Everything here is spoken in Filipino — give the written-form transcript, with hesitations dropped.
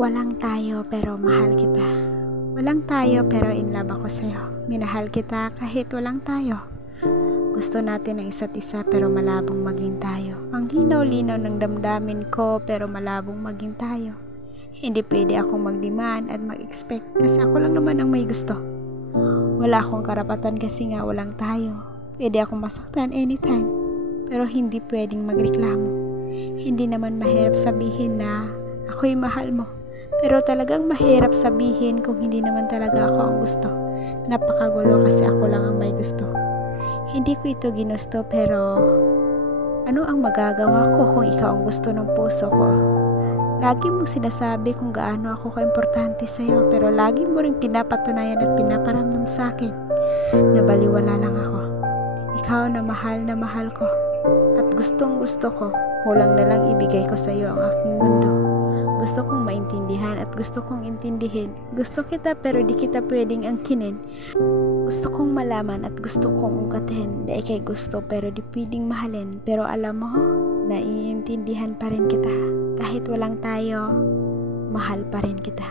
Walang tayo pero mahal kita. Walang tayo pero in love ako sa'yo. Minahal kita kahit walang tayo. Gusto natin ang isa't isa pero malabong maging tayo. Ang linaw-linaw ng damdamin ko pero malabong maging tayo. Hindi pwede akong mag-demand at mag-expect kasi ako lang naman ang may gusto. Wala akong karapatan kasi nga walang tayo. Pwede akong masaktan anytime pero hindi pwedeng magreklamo. Hindi naman mahirap sabihin na ako'y mahal mo. Pero talagang mahirap sabihin kung hindi naman talaga ako ang gusto. Napakagulo kasi ako lang ang may gusto. Hindi ko ito ginusto pero ano ang magagawa ko kung ikaw ang gusto ng puso ko? Lagi mong sinasabi kung gaano ako kaimportante sa'yo pero lagi mo ring pinapatunayan at pinaparamdam sa akin na baliwala lang ako. Ikaw na mahal ko at gustong gusto ko, kulang na lang ibigay ko sa'yo ang aking mundo. Gusto kong maintindihan at gusto kong intindihin. Gusto kita pero di kita pwedeng angkinin. Gusto kong malaman at gusto kong ungkatin. Di ikay gusto pero di pwedeng mahalin. Pero alam mo, naiintindihan pa rin kita. Kahit walang tayo, mahal pa rin kita.